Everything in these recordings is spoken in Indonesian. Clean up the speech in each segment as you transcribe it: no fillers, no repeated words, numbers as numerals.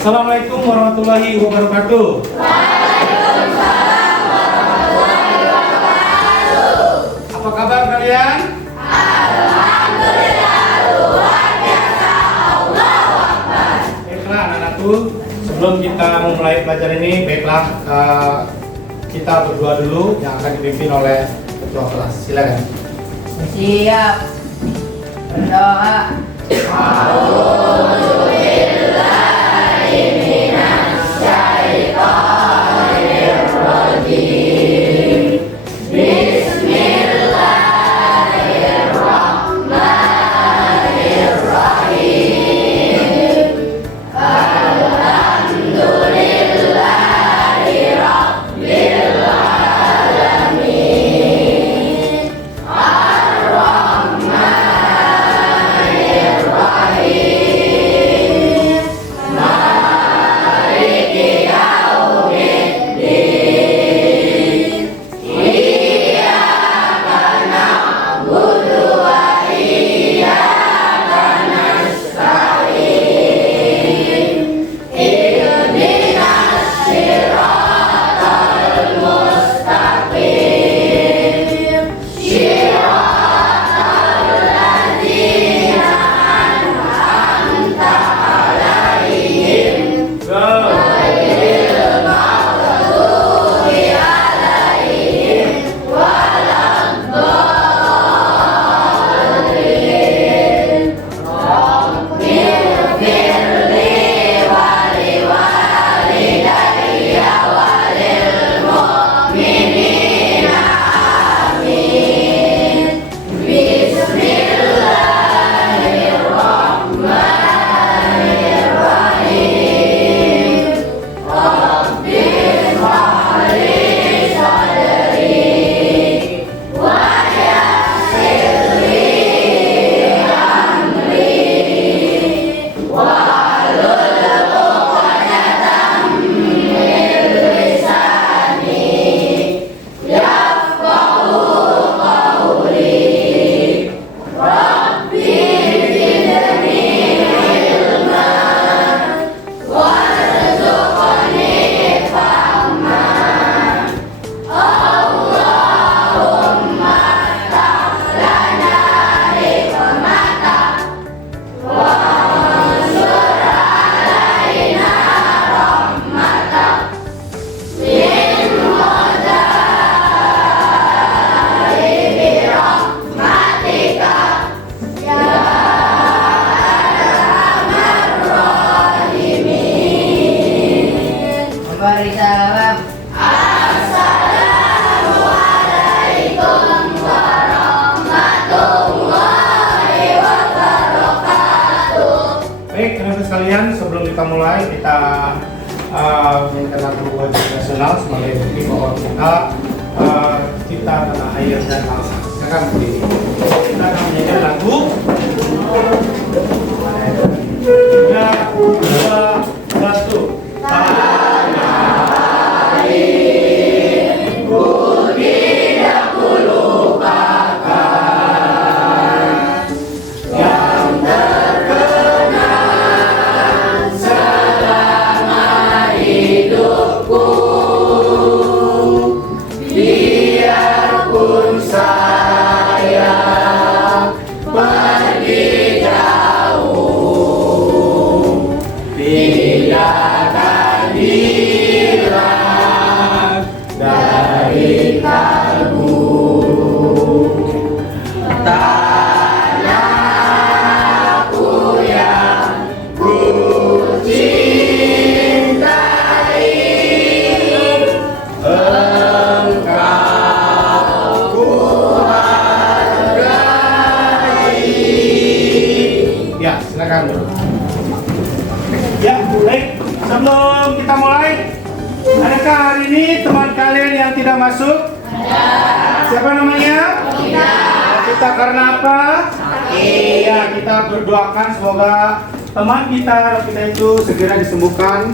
Assalamualaikum warahmatullahi wabarakatuh. Waalaikumsalam warahmatullahi wabarakatuh. Apa kabar kalian? Alhamdulillah luar biasa. Allahu Akbar. Baiklah anak-anakku, sebelum kita memulai pelajaran ini, baiklah kita berdoa dulu yang akan dipimpin oleh ketua kelas. Silakan. Siap. Berdoa. Beri salam. Assalamualaikum warahmatullahi wabarakatuh. Baik, teman-teman sekalian, sebelum kita mulai, kita menyanyikan lagu wajib nasional sebagai bukti bahwa kita cinta tanah air dan bangsa. Silakan berdiri. Kita akan menyanyikan lagu 3, 2, 1. Ya, baik. Sebelum kita mulai, adakah hari ini teman kalian yang tidak masuk? Ada. Siapa namanya? Kita karena apa? Iya, kita berdoakan semoga teman kita itu segera disembuhkan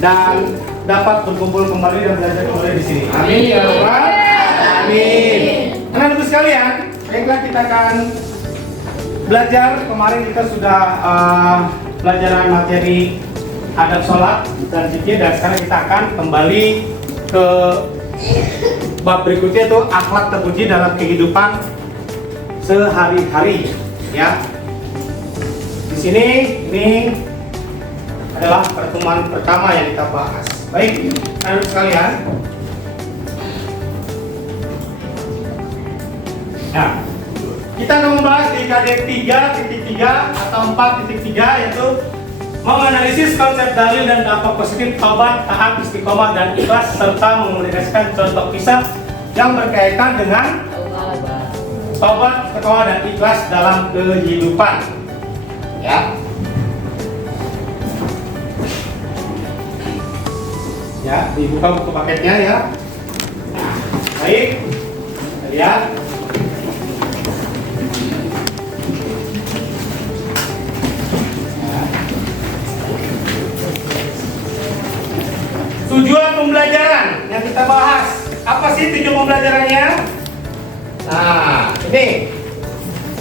dan dapat berkumpul kembali dan belajar kembali di sini. Amin ya Rabbal Alamin. Anak-anak sekalian, baiklah kita akan belajar. Kemarin kita sudah pelajaran materi adab sholat dan zikir, dan sekarang kita akan kembali ke bab berikutnya, itu akhlak terpuji dalam kehidupan sehari-hari. Ya, di sini ini adalah pertemuan pertama yang kita bahas. Baik, anak sekalian. Nah, kita akan membahas di KD 3.3 atau 4.3, yaitu menganalisis konsep dalil dan dampak positif taubat, taat, istiqomah, dan ikhlas, serta mengomunikasikan contoh kisah yang berkaitan dengan taubat, istiqomah, dan ikhlas dalam kehidupan. Ya. Ya, dibuka buku paketnya ya. Baik, kita lihat. Tujuan pembelajaran yang kita bahas. Apa sih tujuan pembelajarannya? Nah, ini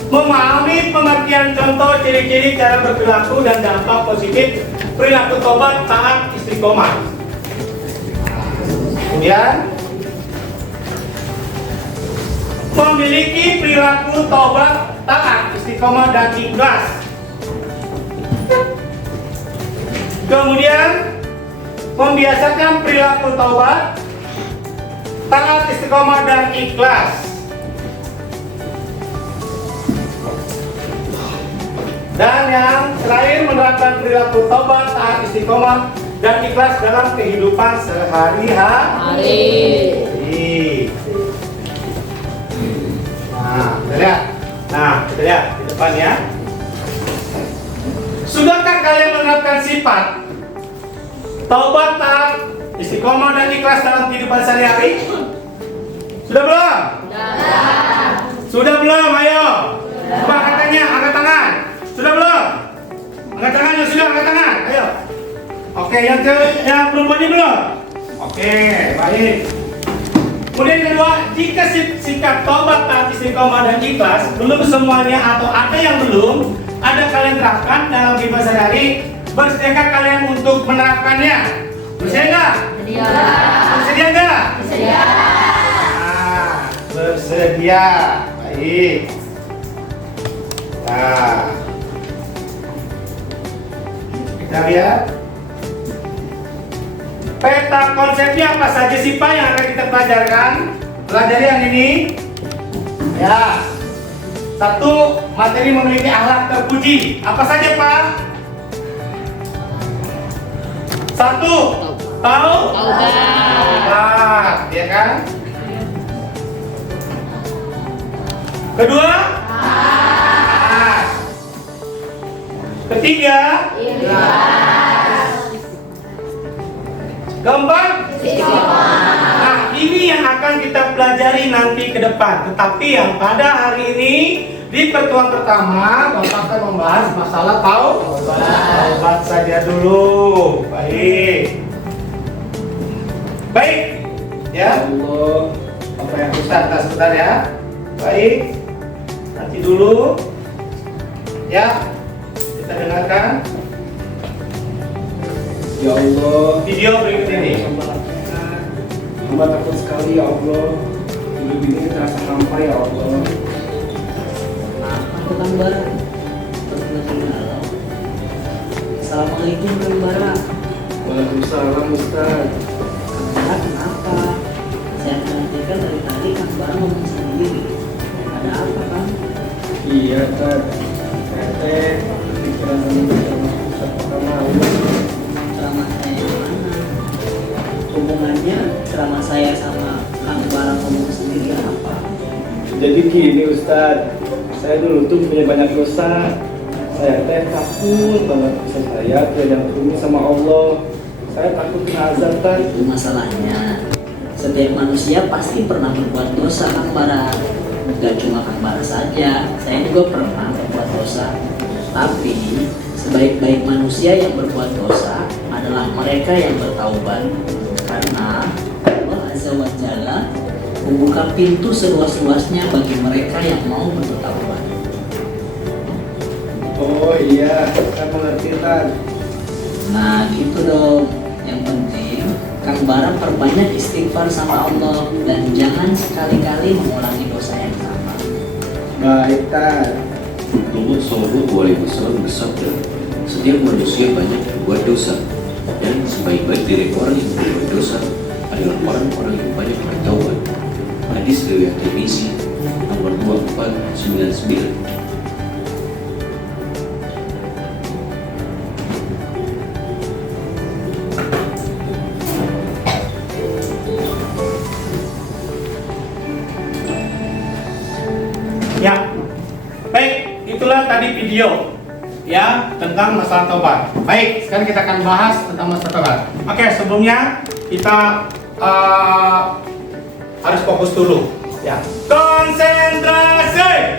memahami pengertian contoh, ciri-ciri cara berperilaku dan dampak positif perilaku tobat, taat, istiqomah. Kemudian memiliki perilaku tobat, taat, istiqomah, dan ikhlas. Kemudian membiasakan perilaku taubat, taat, istiqomah, dan ikhlas. Dan yang terakhir, menerapkan perilaku taubat, taat, istiqomah, dan ikhlas dalam kehidupan sehari-hari. Nah, kita lihat di depan ya. Sudahkah kalian menerapkan sifat taubat, taat, istiqomah, dan ikhlas dalam kehidupan sehari-hari? Sudah belum? Sudah belum? Ayo. Coba angkat tangan, angkat tangan. Sudah belum? Angkat tangan, ya sudah, angkat tangan. Ayo. Oke, yang perempuan ini belum? Oke, baik. Kemudian kedua, jika sikap taubat, taat, istiqomah, dan ikhlas belum semuanya atau ada yang belum ada kalian terapkan dalam kehidupan sehari-hari, bersediakah kalian untuk menerapkannya? Bersedia nggak? Bersedia nggak? Bersedia. Nah, bersedia. Baik. Nah, kita lihat peta konsepnya apa saja sih Pak yang akan kita pelajarkan? Pelajari yang ini. Ya. Satu, materi memiliki akhlak terpuji. Apa saja Pak? Satu, taubat, ya kan? Kedua, taat. Ketiga, keempat, nah ini yang akan kita pelajari nanti ke depan. Tetapi yang pada hari ini di pertemuan pertama Bapak akan membahas masalah taubat saja dulu. Baik. Baik. Ya. Apa yang Ustaz sebentar ya. Baik. Nanti dulu. Ya. Kita dengarkan. Ya Allah, Video berikut ini. hamba takut sekali ya Allah. Hidup ini terasa hampa ya Allah. Kang Bara. Assalamualaikum Kang Bara. Waalaikumsalam Ustaz. Kang Bara kenapa? Saya perhatikan dari tadi Kang Bara ngomong sendiri. Ada apa Kang? Iya Ustaz. Saya pikiran sama Ustaz pertama. Ceramah saya yang mana? Hubungannya ceramah saya sama Kang Bara ngomong sendiri apa? Jadi gini Ustaz, saya dulu tuh punya banyak dosa. Saya takut banget dosa saya tidak diampuni sama Allah. Saya takut kena azab kan. Itu masalahnya. Setiap manusia pasti pernah berbuat dosa Kang Bara. Gak cuma Kang Bara saja, saya juga pernah berbuat dosa. Tapi sebaik-baik manusia yang berbuat dosa adalah mereka yang bertaubat. Karena Allah Azza wa Jalla membuka pintu seluas-luasnya bagi mereka yang mau bertaubat. Oh iya, saya mengerti kan. Nah gitu dong. Yang penting Kang Bara perbanyak istighfar sama Allah dan jangan sekali-kali mengulangi dosa yang sama. Baik, Tad. Muhammad SAW bersabda, setiap manusia banyak berbuat dosa, dan sebaik-baik dari orang yang berbuat dosa adalah orang-orang yang banyak bertaubat. Hadis riwayat Tirmizi nomor 2499. Ya, baik, itulah tadi video ya tentang masalah tobat. Baik, sekarang kita akan bahas tentang masalah tobat. Oke, sebelumnya kita harus fokus dulu. Ya, konsentrasi.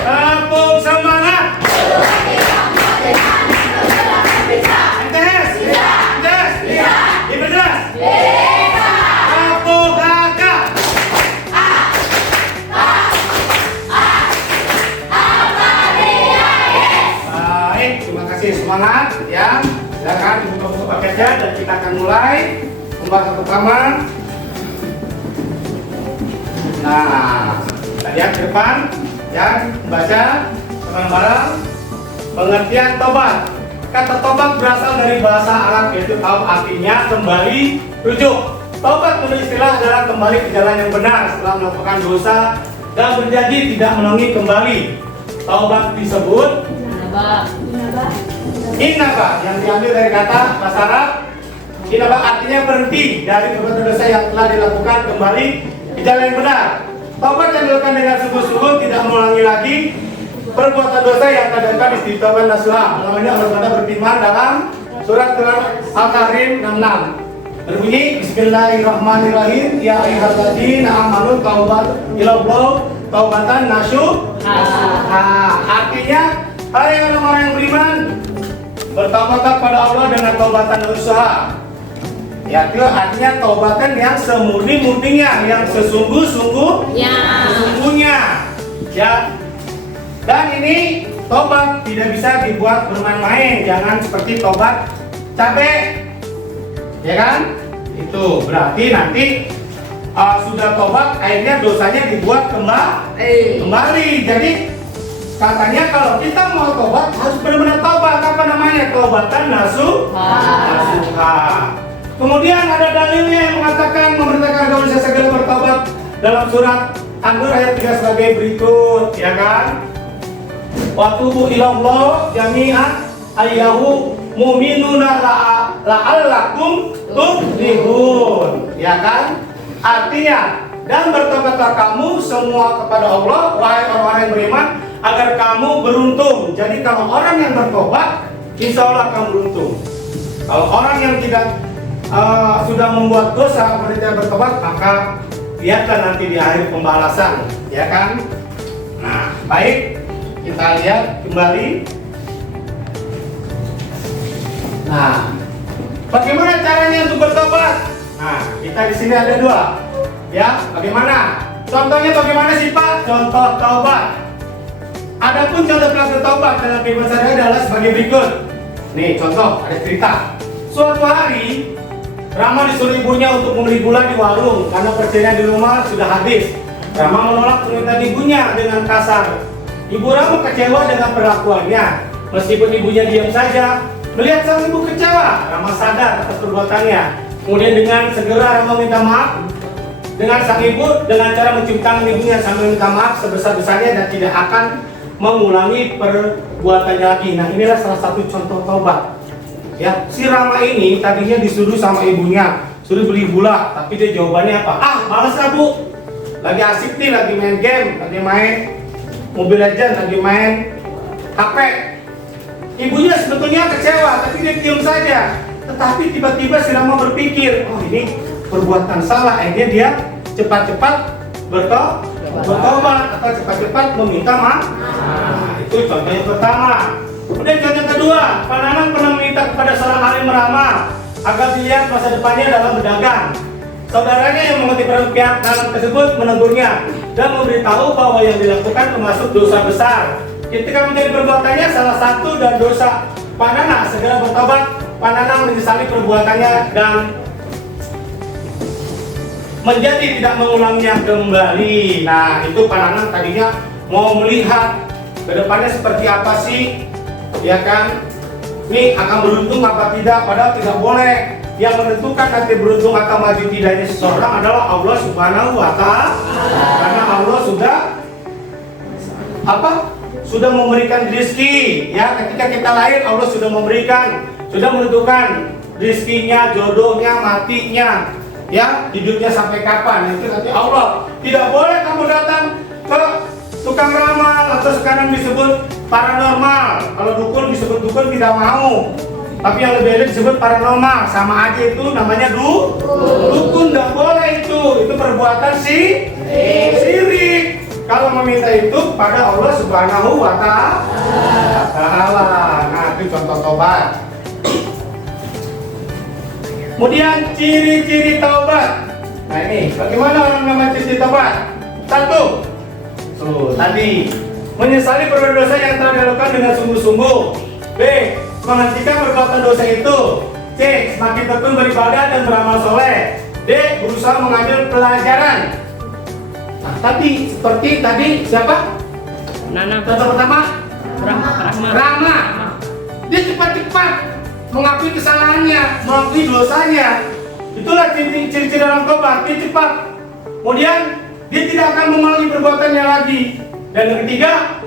Tepuk semangat. Tes, tes, diperjelas. Tepuk kakak. Baik, terima kasih, semangat ya. Silakan dibuka-buka paketnya dan kita akan mulai pembahasan pertama. Nah, kita lihat ke depan ya, membaca bareng-bareng. Pengertian tobat. Kata tobat berasal dari bahasa Arab yaitu taub, artinya kembali, rujuk. Tobat menurut istilah adalah kembali ke jalan yang benar setelah melakukan dosa dan berjanji tidak mengulangi kembali. Taubat disebut inaba, yang diambil dari kata bahasa Arab. Inaba artinya berhenti dari perbuatan dosa yang telah dilakukan, kembali ke jalan yang benar. Taubat yang dilakukan dengan sungguh-sungguh, tidak mengulangi lagi perbuatan dosa yang terdapat di taubat nasuha. Namanya Allah Taala berfirman dalam surat Al-Tahrim 66. Berbunyi Bismillahirrahmanirrahim. Ya ayyuhalladzina amanu taubat ilallah taubatan nasuha. Artinya, hai orang-orang yang beriman, bertaubatlah pada Allah dengan taubatan nasuha. Ya, itu artinya taubatan yang semurni-murninya, yang sesungguhnya. Ya. Dan ini tobat tidak bisa dibuat bermain-main, jangan seperti tobat capek, ya kan? Itu berarti nanti sudah tobat, akhirnya dosanya dibuat kembali. Jadi katanya kalau kita mau tobat harus benar-benar tobat. Apa namanya? Tobatan nasuha. Kemudian ada dalilnya yang mengatakan memerintahkan agar manusia segera bertobat dalam surat An-Nur ayat 3 sebagai berikut, ya kan? Wa tubu ilallah jami'an ayyahu mu'minuna la'allakum tuflihun, ya kan? Artinya, dan bertobatlah kamu semua kepada Allah, wahai orang-orang yang beriman, agar kamu beruntung. Jadi kalau orang yang bertobat, insya Allah akan beruntung. Kalau orang yang tidak sudah membuat dosa kemudian tidak bertobat, maka lihatlah nanti di akhir pembalasan, ya kan? Nah, baik, kita lihat kembali. Nah, bagaimana caranya untuk bertobat? Nah, kita di sini ada dua, ya. Bagaimana? Contohnya bagaimana sih Pak? Contoh taubat. Adapun contoh pelaku taubat dalam kehidupan sehari adalah sebagai berikut. Nih, contoh, ada cerita. Suatu hari, Rama disuruh ibunya untuk membeli gula di warung karena persediaan di rumah sudah habis. Rama menolak permintaan ibunya dengan kasar. Ibu Rama kecewa dengan perlakuannya. Meskipun ibunya diam saja, melihat sang ibu kecewa, Rama sadar atas perbuatannya. Kemudian dengan segera Rama minta maaf dengan sang ibu dengan cara mencium tangan ibunya sambil minta maaf sebesar-besarnya dan tidak akan mengulangi perbuatannya lagi. Nah, inilah salah satu contoh taubat. Ya, si Rama ini tadinya disuruh sama ibunya, suruh beli gula, tapi dia jawabannya apa? Ah, malas lah Bu. Lagi asik nih, lagi main game, lagi main Mobile Legends, lagi main HP. Ibunya sebetulnya kecewa, tapi dia diam saja. Tetapi tiba-tiba si Rama berpikir, oh ini perbuatan salah, akhirnya dia cepat-cepat bertobat atau cepat-cepat meminta maaf. Nah, itu contoh yang pertama. Kemudian contoh kedua, Pananan pernah meminta kepada seorang alim meramal agar dilihat masa depannya dalam berdagang. Saudaranya yang mengerti pihak dalam tersebut menegurnya dan memberitahu bahwa yang dilakukan termasuk dosa besar. Ketika menjadi perbuatannya salah satu dan dosa Pak Nana segera bertobat, Pak Nana menyesali perbuatannya dan menjadi tidak mengulanginya kembali. Nah, itu Pak Nana tadinya mau melihat ke depannya seperti apa sih, ya kan? Ini akan beruntung apa tidak, padahal tidak boleh. Yang menentukan nanti beruntung atau maju tidaknya seseorang adalah Allah Subhanahu wa Ta'ala. Karena Allah sudah sudah memberikan rezeki, ya. Ketika kita lahir Allah sudah memberikan, sudah menentukan rezekinya, jodohnya, matinya, ya, hidupnya sampai kapan. Itu nanti Allah. Tidak boleh kamu datang ke tukang ramal atau sekarang disebut paranormal. Kalau dukun disebut dukun tidak mau. Tapi yang lebih elit disebut paranormal, sama aja itu namanya dukun. Tidak boleh itu perbuatan syirik. Kalau meminta itu pada Allah Subhanahu wa Ta'ala. Nah, itu contoh tobat. Kemudian ciri-ciri taubat. Nah, ini bagaimana orang namanya ciri taubat? 1. Tadi menyesali perbuatan dosa yang telah dilakukan dengan sungguh-sungguh. B. Menghentikan perbuatan dosa itu. C. Semakin tekun beribadah dan beramal soleh. D. Berusaha mengambil pelajaran. Nah, tadi seperti tadi siapa? Nana. Contoh pertama Rahma. Dia cepat-cepat mengakui kesalahannya, mengakui dosanya. Itulah ciri-ciri orang tobat. Dia cepat. Kemudian dia tidak akan mengulangi perbuatannya lagi. Dan yang ketiga,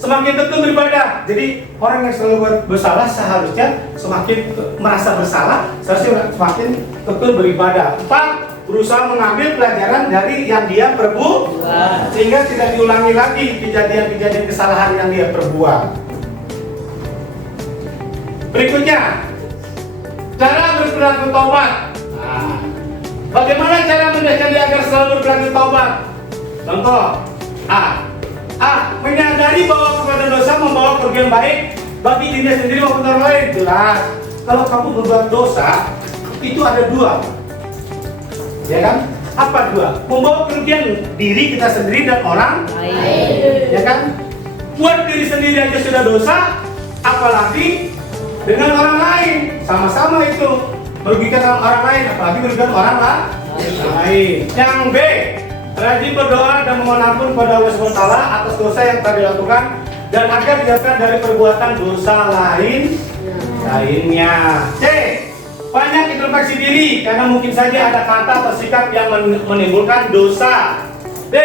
semakin tekun beribadah. Jadi orang yang selalu bersalah seharusnya semakin merasa bersalah, seharusnya semakin tekun beribadah. 4. Berusaha mengambil pelajaran dari yang dia perbuat, sehingga tidak diulangi lagi kejadian-kejadian kesalahan yang dia perbuat. Berikutnya, cara berperilaku taubat. Nah, bagaimana cara mendidik dia agar selalu berperilaku taubat? Contoh A. Menyadari bahwa perbuatan dosa membawa kerugian baik bagi dirinya sendiri maupun orang lain. Jelas, kalau kamu berbuat dosa, itu ada 2. Ya kan? Apa 2? Membawa kerugian diri kita sendiri dan orang lain. Ya kan? Buat diri sendiri aja sudah dosa, apalagi dengan orang lain. Sama-sama itu merugikan orang lain, apalagi merugikan orang lain. Yang B. Rajin berdoa dan memohon ampun pada Allah SWT atas dosa yang telah dilakukan dan agar dijauhkan dari perbuatan dosa lainnya. C. Banyak introspeksi diri karena mungkin saja ada kata atau sikap yang menimbulkan dosa. D.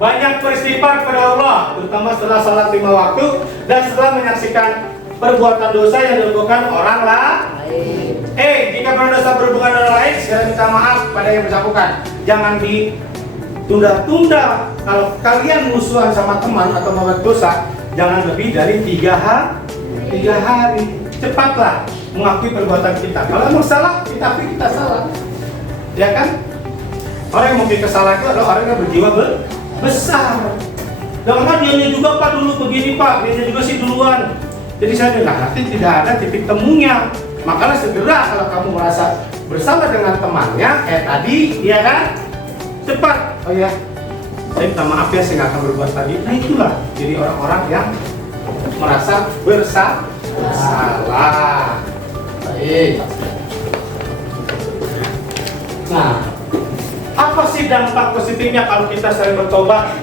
Banyak beristighfar kepada Allah, terutama setelah salat 5 waktu dan setelah menyaksikan perbuatan dosa yang dilakukan orang lain. E. Jika pernah dosa berhubungan dengan orang lain, segera minta maaf pada yang bersangkutan. Jangan ditunda-tunda. Kalau kalian musuhan sama teman atau membuat dosa, jangan lebih dari 3 hari. Cepatlah mengakui perbuatan kita. Kalau mau salah, kita akui kita salah. Ya kan? Orang yang mungkin kesalahan itu adalah orang yang berjiwa besar. Jangan dia juga Pak dulu begini Pak, dia juga sih duluan. Jadi saya bilang nanti tidak ada titik temunya. Makanya segera kalau kamu merasa bersalah dengan temannya, tadi, ya kan? Cepat. Oh ya, saya minta maaf ya, saya nggak akan berbuat tadi. Nah itulah jadi orang-orang yang merasa bersalah. Baik. Nah, apa sih dampak positifnya kalau kita sering bertobat?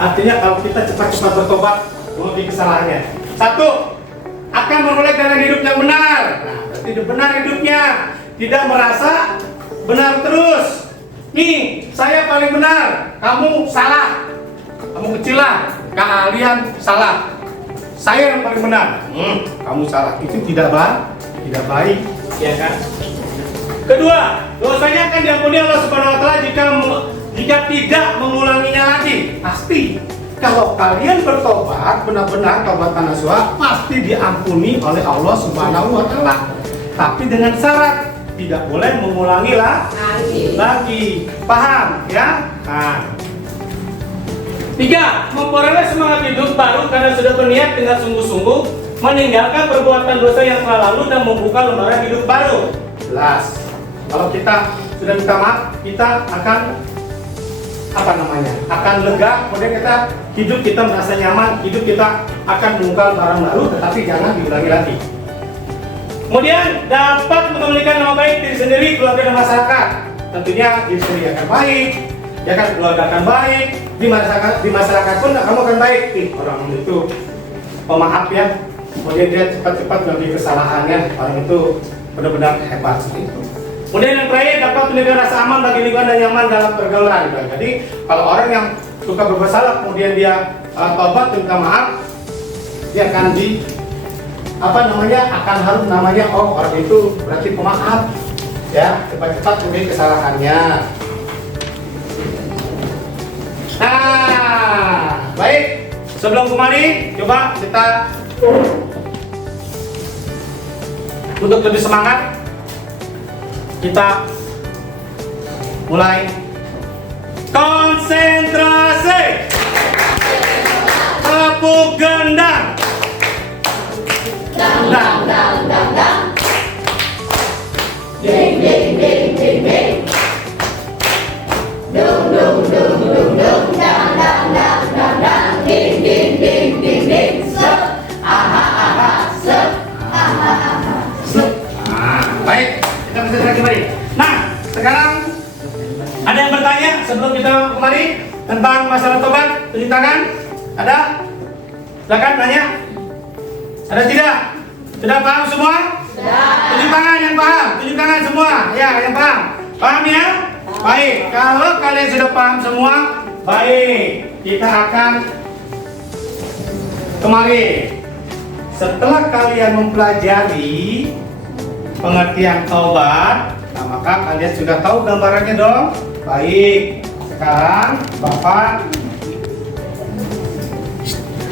Artinya kalau kita cepat-cepat bertobat mengerti kesalahannya. 1. Akan memulai jalan hidup yang benar. Nah, berarti benar hidupnya, tidak merasa benar terus. Nih, saya paling benar, kamu salah. Kamu kecil lah, kalian salah. Saya yang paling benar, kamu salah. Itu tidak baik, ya kan? Kedua, dosanya akan diampuni Allah Subhanahu wa Ta'ala jika tidak mengulanginya lagi. Pasti. Kalau kalian bertobat, benar-benar taubat nasuha, pasti diampuni oleh Allah Subhanahu wa Ta'ala. Tapi dengan syarat tidak boleh mengulangi lagi. Paham ya? Nah. 3. Memperoleh semangat hidup baru karena sudah berniat dengan sungguh-sungguh meninggalkan perbuatan dosa yang telah lalu dan membuka lembaran hidup baru. Jelas. Kalau kita sudah minta maaf, kita akan apa namanya, akan lega, kemudian hidup kita merasa nyaman, hidup kita akan menunggal barang baru, tetapi jangan diulangi lagi. Kemudian dapat memiliki nama baik diri sendiri, keluarga dan masyarakat. Tentunya diri sendiri akan baik, ya kan, keluarga akan baik, di masyarakat pun kamu akan baik. Orang itu pemaaf ya, kemudian dia cepat-cepat mengambil kesalahannya, orang itu benar-benar hebat seperti itu. Kemudian yang terakhir, dapat menjaga rasa aman bagi lingkungan dan nyaman dalam pergaulan. Jadi kalau orang yang suka berbuat salah kemudian dia tobat minta maaf, dia akan akan harus namanya, oh orang itu berarti pemaaf, ya, cepat-cepat mengambil kesalahannya. Nah, baik, sebelum kembali coba kita untuk lebih semangat, kita mulai konsentrasi, tepuk gendang, dang, ding, ding, ding, ding, ding, dung, dung, dung, dung, dung, dang, dang, dang, dang, dang, ding, ding, ding, ding, ding, sep, aha, aha, sep, aha, aha, sep. Baik, kita bisa kembali. Nah, sekarang ada yang bertanya sebelum kita kembali tentang masalah tobat? Tunjuk tangan. Ada? Silakan tanya. Ada tidak? Sudah paham semua? Sudah. Tunjuk tangan yang paham. Tunjuk tangan semua. Ya, yang paham. Paham ya? Baik. Kalau kalian sudah paham semua, baik. Kita akan kembali. Setelah kalian mempelajari pengertian taubat, nah maka kalian sudah tahu gambarannya dong. Baik, sekarang Bapak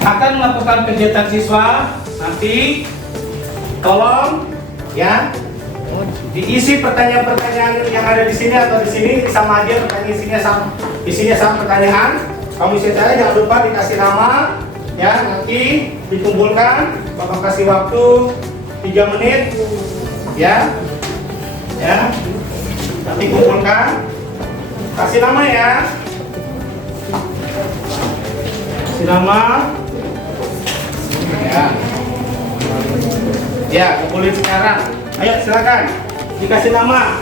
akan melakukan kegiatan siswa. Nanti tolong ya diisi pertanyaan-pertanyaan yang ada di sini atau di sini sama aja, pertanyaan isinya sama pertanyaan. Kamu isi aja, jangan lupa dikasih nama ya, nanti dikumpulkan. Bapak kasih waktu 3 menit ya, nanti kumpulkan, kasih nama ya, kasih nama ya, kumpulin sekarang. Ayo silakan dikasih nama.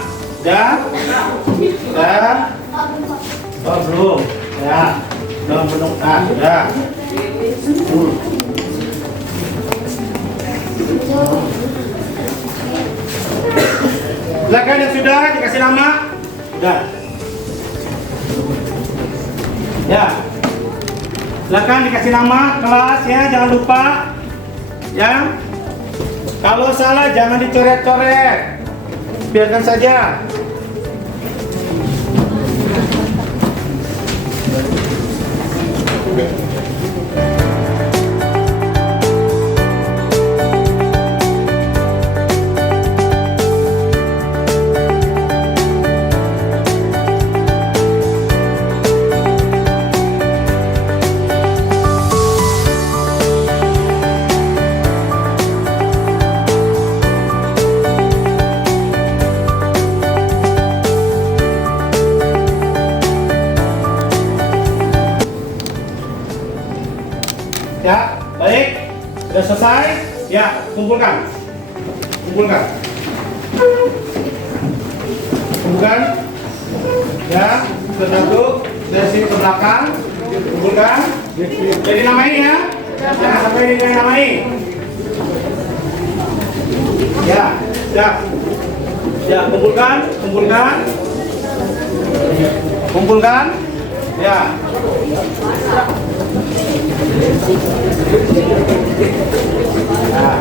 Oh belum ya, belum penuh. Nah sudah. Silakan yang sudah dikasih nama. Sudah. Ya. Silakan dikasih nama kelas ya, jangan lupa. Ya. Kalau salah jangan dicoret-coret. Biarkan saja. Ya, baik. Sudah selesai? Ya, kumpulkan. Kumpulkan. Kumpulkan. Ya, satu dari sini ke belakang. Kumpulkan. Jadi namain ya. Jangan sampai dinamain. Ya, ya. Ya, kumpulkan, kumpulkan. Kumpulkan. Ya. Nah.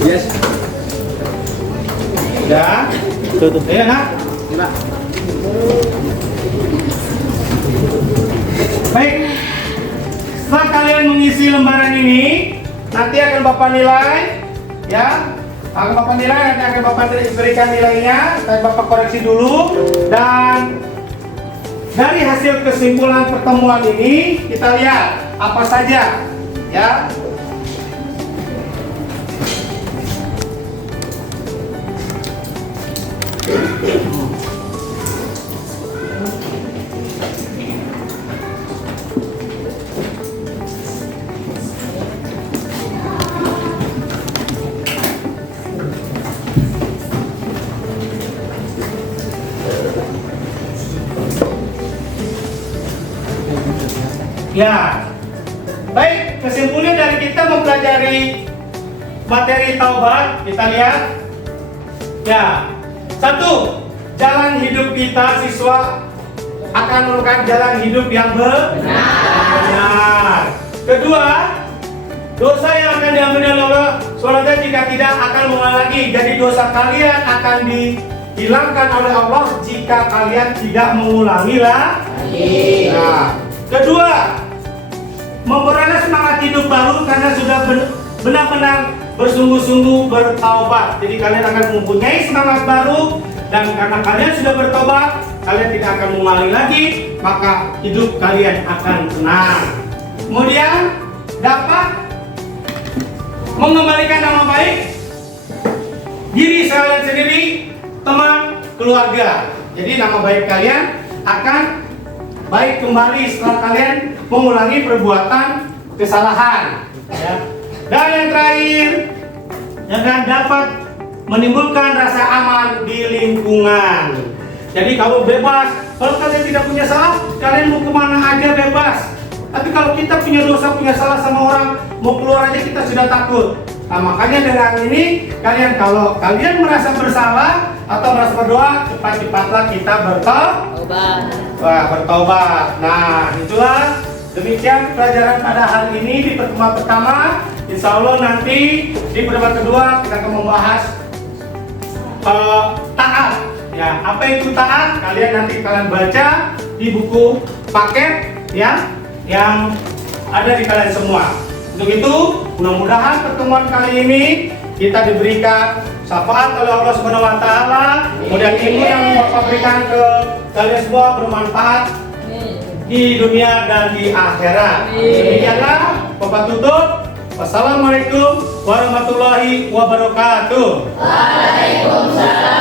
Yes. Ya. Tutup. Ya, nak. Baik. Setelah kalian mengisi lembaran ini, nanti akan Bapak nilai, ya. Akan Bapak nilai, nanti akan Bapak berikan nilainya, tapi Bapak koreksi dulu. Dan dari hasil kesimpulan pertemuan ini, kita lihat apa saja, ya. Ya. Baik, kesimpulan dari kita mempelajari materi taubat, kita lihat. Ya. Satu, jalan hidup kita siswa akan merupakan jalan hidup yang benar. Kedua, dosa yang akan diampuni oleh Allah SWT jika tidak akan mengulang lagi. Jadi dosa kalian akan dihilangkan oleh Allah jika kalian tidak mengulangi lagi. Nah, kedua, memperoleh semangat hidup baru karena sudah benar-benar bersungguh-sungguh bertaubat. Jadi kalian akan mempunyai semangat baru, dan karena kalian sudah bertobat, kalian tidak akan mengulangi lagi, maka hidup kalian akan tenang. Kemudian dapat mengembalikan nama baik diri kalian sendiri, teman, keluarga. Jadi nama baik kalian akan baik kembali setelah kalian mengulangi perbuatan kesalahan. Ya. Dan yang terakhir, jangan dapat menimbulkan rasa aman di lingkungan. Jadi kalau bebas, kalau kalian tidak punya salah, kalian mau kemana aja bebas. Tapi kalau kita punya dosa, punya salah sama orang, mau keluar aja kita sudah takut. Nah, makanya dengan ini, kalau kalian merasa bersalah atau merasa berdoa, cepat-cepatlah kita bertobat. Nah, itulah demikian pelajaran pada hari ini di pertemuan pertama. Insya Allah nanti di pertemuan kedua kita akan membahas taat. Ya, apa itu taat? Kalian baca di buku paket ya yang ada di kalian semua. Untuk itu, mudah-mudahan pertemuan kali ini kita diberikan syafaat oleh Allah Subhanahu wa taala. Kemudian ilmu yang Bapak berikan ke kalian semua bermanfaat di dunia dan di akhirat. Demikianlah Bapak tutup. Wassalamualaikum warahmatullahi wabarakatuh. Waalaikumsalam.